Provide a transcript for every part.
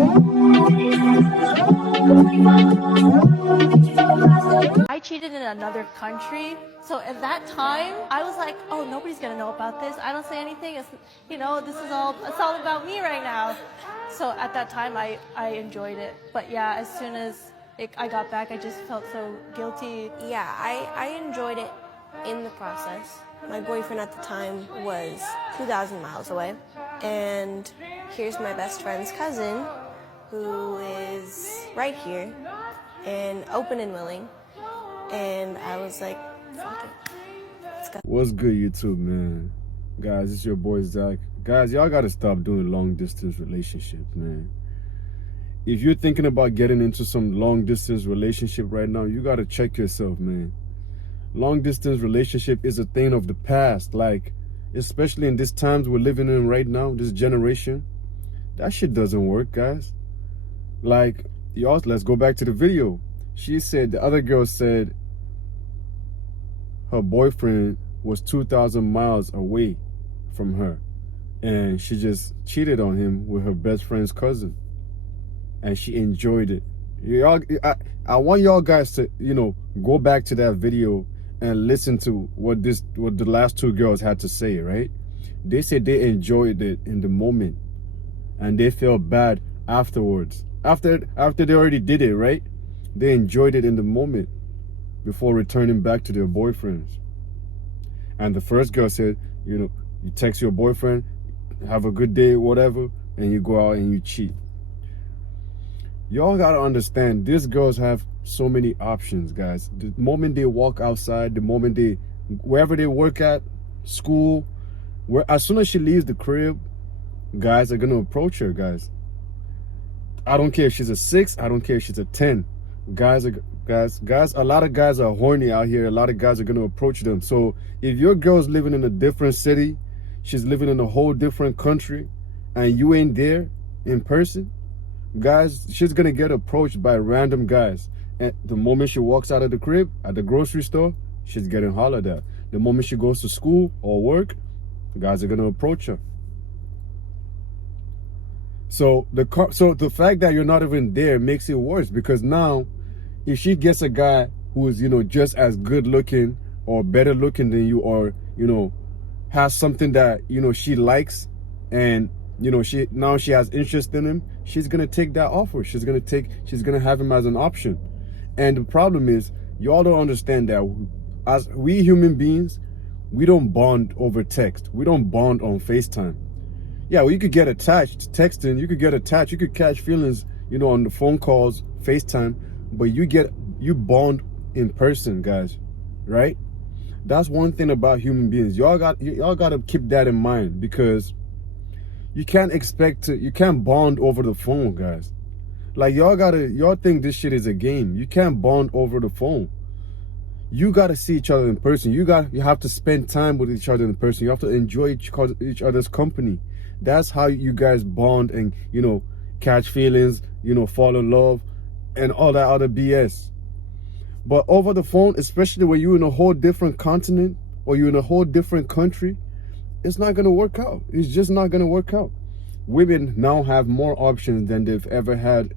I cheated in another country. So at that time, I was like, oh, nobody's gonna know about this. I don't say anything. It's all about me right now. So at that time, I enjoyed it. But yeah, as soon as I got back, I just felt so guilty. Yeah, I enjoyed it in the process. My boyfriend at the time was 2,000 miles away. And here's my best friend's cousin, who is right here and open and willing. And I was like, fuck it. Let's go. What's good, YouTube, man? Guys, it's your boy Zach. Guys, y'all gotta stop doing long distance relationships, man. If you're thinking about getting into some long distance relationship right now, you gotta check yourself, man. Long distance relationship is a thing of the past. Like, especially in these times we're living in right now, this generation, that shit doesn't work, guys. Like, y'all, let's go back to the video. She said, the other girl said her boyfriend was 2,000 miles away from her, and she just cheated on him with her best friend's cousin, and she enjoyed it. Y'all, I want y'all guys to, go back to that video and listen to what the last two girls had to say, right? They said they enjoyed it in the moment, and they felt bad afterwards. After they already did it, right? They enjoyed it in the moment before returning back to their boyfriends. And the first girl said, you text your boyfriend, have a good day, whatever, and you go out and you cheat. Y'all gotta understand, these girls have so many options, guys. The moment they walk outside, the moment wherever they work at, school, as soon as she leaves the crib, guys are gonna approach her, guys. I don't care if she's a 6, I don't care if she's a 10. Guys, a lot of guys are horny out here. A lot of guys are gonna approach them. So if your girl's living in a different city, she's living in a whole different country, and you ain't there in person, guys, she's gonna get approached by random guys. And the moment she walks out of the crib, at the grocery store, she's getting hollered at. The moment she goes to school or work, guys are gonna approach her. So the fact that you're not even there makes it worse, because now if she gets a guy who is, just as good looking or better looking than you, or, has something that, she likes, and, she has interest in him, she's going to take that offer. She's going to have him as an option. And the problem is, y'all don't understand that as we human beings, we don't bond over text. We don't bond on FaceTime. Yeah, well, you could get attached texting, you could get attached, you could catch feelings, on the phone calls, FaceTime, but you bond in person, guys, right? That's one thing about human beings. Y'all got to keep that in mind, because you can't bond over the phone, guys. Like, y'all think this shit is a game. You can't bond over the phone. You got to see each other in person. You have to spend time with each other in person. You have to enjoy each other's company. That's how you guys bond and, catch feelings, fall in love, and all that other BS. But over the phone, especially when you're in a whole different continent or you're in a whole different country, it's not going to work out. It's just not going to work out. Women now have more options than they've ever had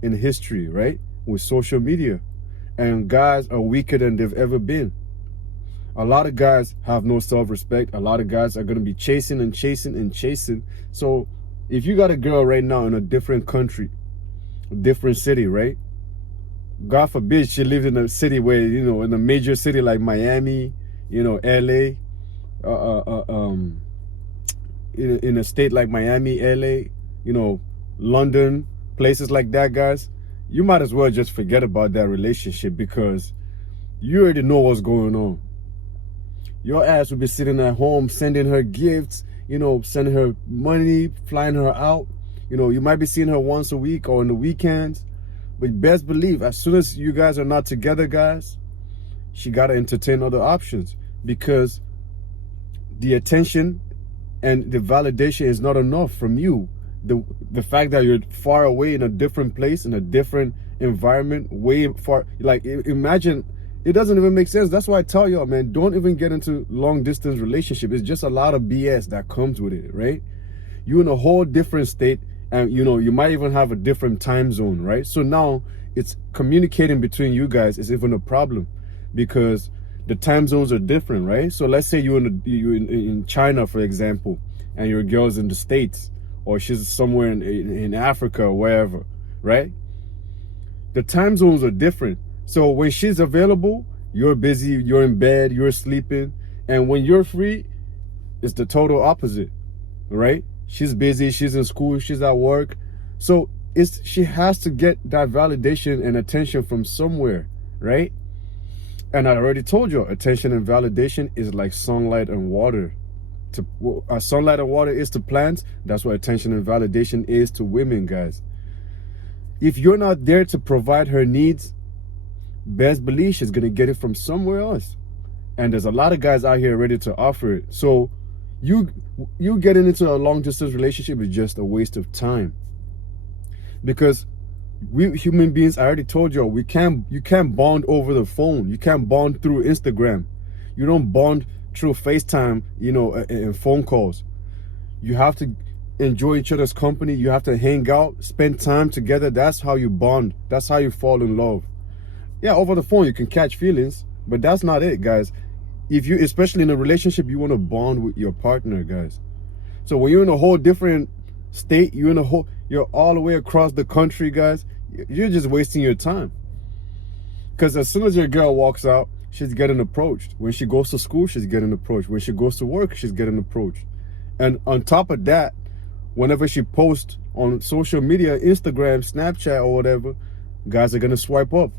in history, right? With social media. And guys are weaker than they've ever been. A lot of guys have no self-respect. A lot of guys are going to be chasing and chasing and chasing. So if you got a girl right now in a different country, a different city, right? God forbid she lived in a city where, in a major city like Miami, LA, in a state like Miami, LA, London, places like that, guys, you might as well just forget about that relationship, because you already know what's going on. Your ass will be sitting at home sending her gifts, sending her money, flying her out. You might be seeing her once a week or on the weekends. But best believe, as soon as you guys are not together, guys, she got to entertain other options, because the attention and the validation is not enough from you. The fact that you're far away in a different place, in a different environment, way far, like, imagine, it doesn't even make sense. That's why I tell y'all, man, don't even get into long distance relationship. It's just a lot of BS that comes with it, right? You're in a whole different state, and you know, you might even have a different time zone, right? So now it's communicating between you guys is even a problem because the time zones are different, right? So let's say you're in China, for example, and your girl's in the States, or she's somewhere in Africa or wherever, right? The time zones are different. So when she's available, you're busy, you're in bed, you're sleeping. And when you're free, it's the total opposite, right? She's busy, she's in school, she's at work. So she has to get that validation and attention from somewhere, right? And I already told you, attention and validation is like sunlight and water. Sunlight and water is to plants. That's what attention and validation is to women, guys. If you're not there to provide her needs, best believe she's gonna get it from somewhere else. And there's a lot of guys out here ready to offer it. So you getting into a long distance relationship is just a waste of time. Because we human beings, I already told you, you can't bond over the phone. You can't bond through Instagram. You don't bond through FaceTime, you know, and phone calls. You have to enjoy each other's company. You have to hang out, spend time together. That's how you bond. That's how you fall in love. Yeah, over the phone you can catch feelings, but that's not it, guys. If you, especially in a relationship, you want to bond with your partner, guys. So when you're in a whole different state, you're all the way across the country, guys, you're just wasting your time. Because as soon as your girl walks out, she's getting approached. When she goes to school, she's getting approached. When she goes to work, she's getting approached. And on top of that, whenever she posts on social media, Instagram, Snapchat, or whatever, guys are going to swipe up.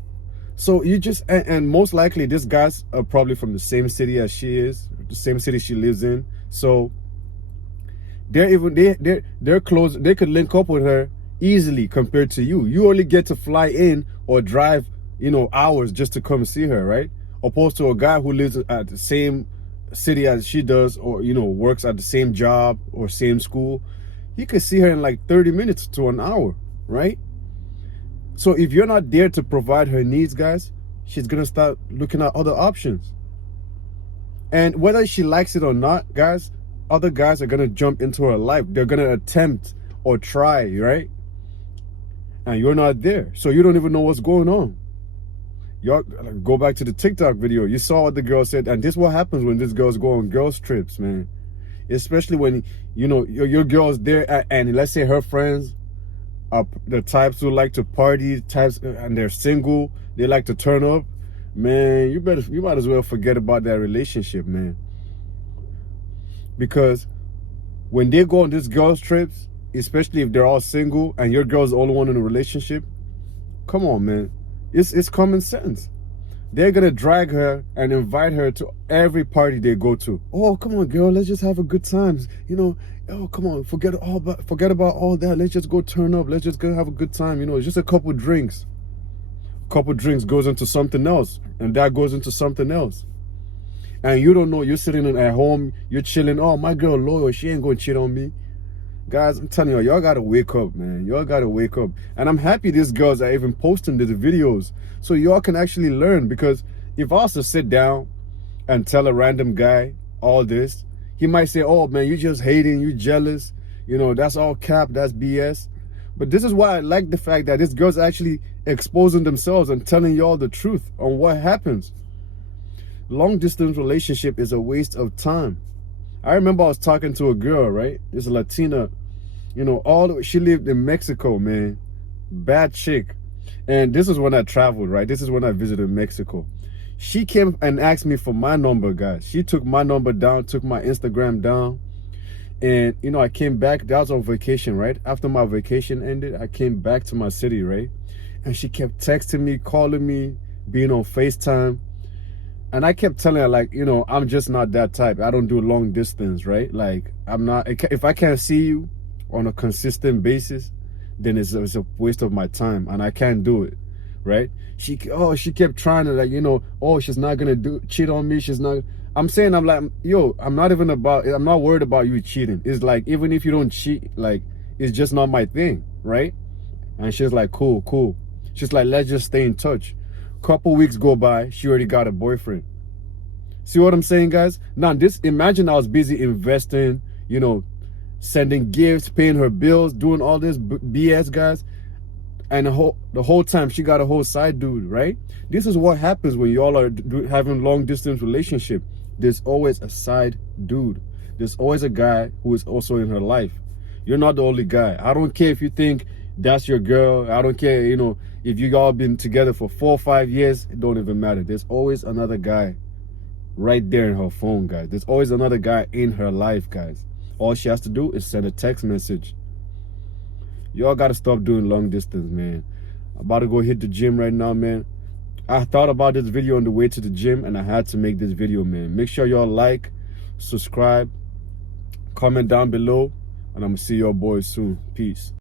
So you just, and most likely these guys are probably from the same city as she is, the same city she lives in. So they're close. They could link up with her easily compared to you. You only get to fly in or drive, you know, hours just to come see her, right? Opposed to a guy who lives at the same city as she does, or, you know, works at the same job or same school. He could see her in like 30 minutes to an hour, right? So if you're not there to provide her needs, guys, she's going to start looking at other options. And whether she likes it or not, guys, other guys are going to jump into her life. They're going to attempt or try, right? And you're not there. So you don't even know what's going on. Y'all go back to the TikTok video. You saw what the girl said. And this is what happens when these girls go on girls trips, man. Especially when, you know, your girl's there and let's say her friends are the types who like to party, types, and they're single, they like to turn up. Man, you might as well forget about that relationship, man. Because when they go on these girls trips, especially if they're all single and your girl's the only one in a relationship, come on, man. It's common sense. They're gonna drag her and invite her to every party they go to. Oh, come on, girl, let's just have a good time. You know, oh, come on, forget about all that. Let's just go turn up. Let's just go have a good time. You know, it's just a couple drinks. A couple drinks goes into something else, and that goes into something else. And you don't know, you're sitting at home, you're chilling. Oh, my girl loyal, she ain't gonna cheat on me. Guys, I'm telling y'all gotta wake up, man. Y'all gotta wake up. And I'm happy these girls are even posting these videos so y'all can actually learn. Because if I was to sit down and tell a random guy all this, he might say, oh man, you just hating, you jealous, you know, that's all cap, that's BS. But this is why I like the fact that these girls are actually exposing themselves and telling y'all the truth on what happens. Long distance relationship is a waste of time. I remember I was talking to a girl, right? This Latina, you know, she lived in Mexico, man. Bad chick. And this is when I traveled, right? This is when I visited Mexico. She came and asked me for my number, guys. She took my number down, took my Instagram down. And, you know, I came back. That was on vacation, right? After my vacation ended, I came back to my city, right? And she kept texting me, calling me, being on FaceTime. And I kept telling her, like, you know, I'm just not that type. I don't do long distance, right? Like, I'm not, if I can't see you on a consistent basis, then it's a waste of my time and I can't do it, right? She kept trying to, like, you know, oh, she's not going to cheat on me. She's not, I'm saying, I'm like, yo, I'm not worried about you cheating. It's like, even if you don't cheat, like, it's just not my thing, right? And she's like, cool. She's like, let's just stay in touch. Couple weeks go by, she already got a boyfriend. See what I'm saying, guys? Now, imagine I was busy investing, you know, sending gifts, paying her bills, doing all this BS, guys. And the whole time she got a whole side dude, right? This is what happens when y'all are having long distance relationship. There's always a side dude. There's always a guy who is also in her life. You're not the only guy. I don't care if you think that's your girl. I don't care, you know, if you all been together for 4 or 5 years, it don't even matter. There's always another guy right there in her phone, guys. There's always another guy in her life, guys. All she has to do is send a text message. Y'all gotta stop doing long distance, man. I'm about to go hit the gym right now, man. I thought about this video on the way to the gym, and I had to make this video, man. Make sure y'all like, subscribe, comment down below, and I'm gonna see y'all boys soon. Peace.